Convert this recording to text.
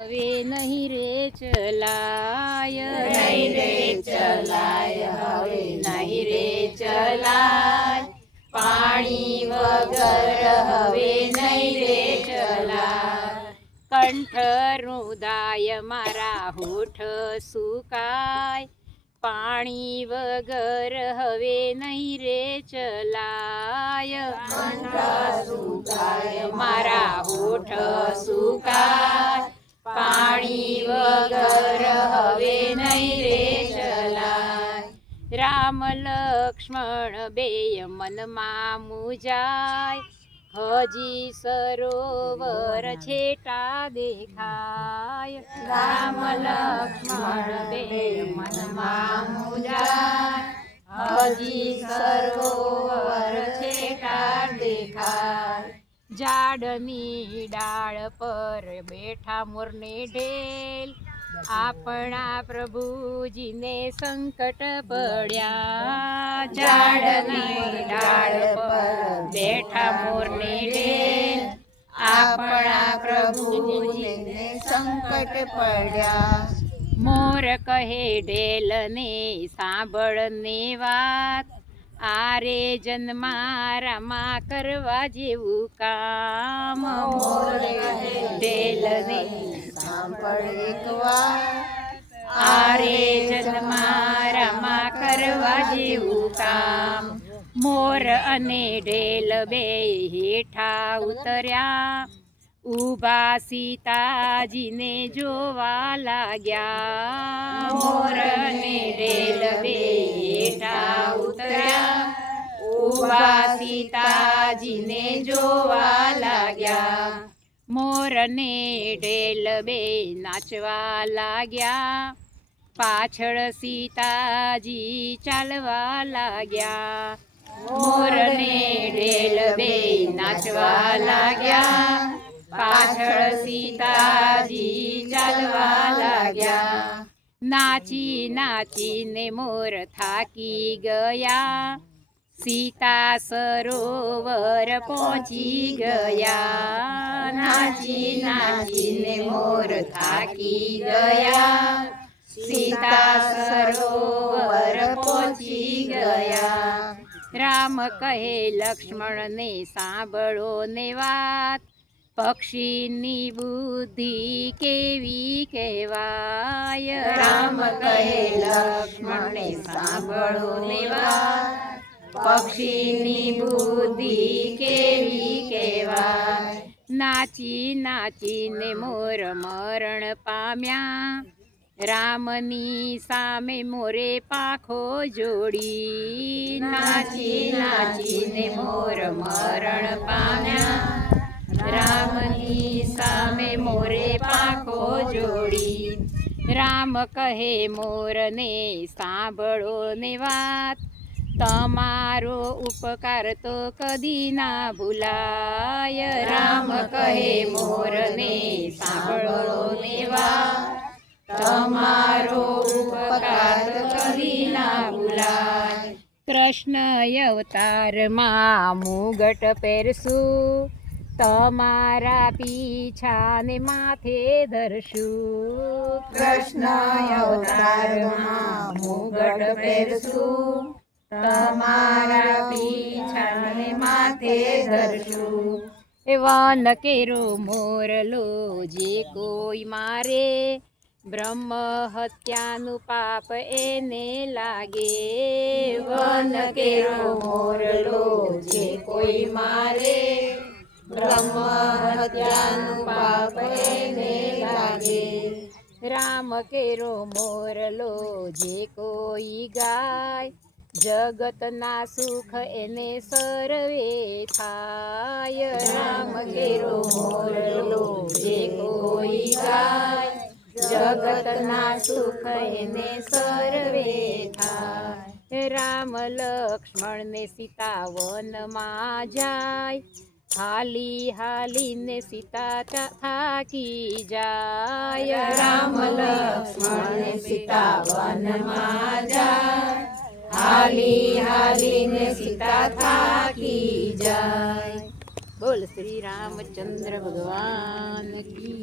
હવે નહીં રે ચલાય, નહીં રે ચલાય, હવે નહીં રે ચલાય. પાણી વગર હવે નહીં રે ચલાય. કંઠ રુદાય મારા હોઠ સુકાય, પાણી વગર હવે નહીં રે ચલાય. કંઠ સુકાય, મારા હોઠ સુકાય, પાણી વગર હવે નહીં રે ચલાય. રામ લક્ષ્મણ બેય મનમાં મુજાય, હજી સરોવર છેટા દેખાય. રામ લક્ષ્મણ બેય મનમાં મુજાય, હજી સરોવર છેટા દેખાય. ઝાડની ડાળ પર બેઠા મોરને ઢેલ, આપણા પ્રભુજીને સંકટ પડ્યા. ઝાડની ડાળ પર બેઠા મોરને ઢેલ, આપણા પ્રભુજીને સંકટ પડ્યા. મોર કહે ઢેલને સાંભળને વાત, આરે જન્મારામાં કરવા જેવું કામ. મોર ઢેલને સાંભળ એક વાર, આરે જન્મારામાં કરવા જેવું કામ. મોર અને ઢેલ બે હેઠા ઉતર્યા, ઊભા સીતાજીને જોવા લાગ્યા. મોર અને ઢેલ બે હેઠા ઉતર્યા, ઊભા સીતાજીને જોવા લાગ્યા. મોર અને ઢેલ બે નાચવા લાગ્યા, પાછળ સીતાજી ચાલવા લાગ્યા. મોર અને ઢેલ બે નાચવા લાગ્યા, પાછળ સીતાજી ચાલવા લાગ્યા. નાચી નાચીને મોર થાકી ગયા, સીતા સરોવર પહોંચી ગયા. નાચી નાચીને મોર થાકી ગયા, સીતા સરોવર પહોંચી ગયા. રામ કહે લક્ષ્મણને સાંભળો ને વાત, પક્ષીની બુદ્ધિ કેવી કહેવાય. રામ કહે લક્ષ્મણને સાંભળો ને વાત, પક્ષીની બુદ્ધિ કેવી કહેવાય. નાચી નાચીને મોર મરણ પામ્યા, રામની સામે મોરે પાંખો જોડી. નાચી નાચીને મોર મરણ પામ્યા, રામની સામે મોરે પાંખો જોડી. રામ કહે મોરને સાંભળો ને વાત, તમારો ઉપકાર તો કદી ના ભૂલાય. રામ કહે મોરને સાંભળો ને વાત, તમારો ઉપકાર તો કદી ના ભૂલાય. કૃષ્ણ અવતારમાં મુગટ પહેરશું, તમારા પીછાને માથે ધરશું. કૃષ્ણ અવતારમાં મુગટ પહેરશું, તમારા પીછાને માથે ધરશું. વન કેરો મોરલો જે કોઈ મારે, બ્રહ્મ હત્યાનું પાપ એને લાગે. વન કેરો મોરલો જે કોઈ મારે, બ્રહ્મ હત્યાનું પાપ એને લાગે. રામ કેરો મોરલો જે કોઈ ગાય, જગતના સુખ એને સર્વે થાય. રામ કેરો મોરલો જે કોઈ ગાય, જગતના સુખ એને સર્વે થાય. રામ લક્ષ્મણને સીતા વનમાં જાય, હાલી હાલીને સીતા થાકી જાય. રામ લક્ષ્મણ સીતા વનમાં જાય, હાલી હાલીને સીતા થાકી જાય. બોલ શ્રી રામચંદ્ર ભગવાન કી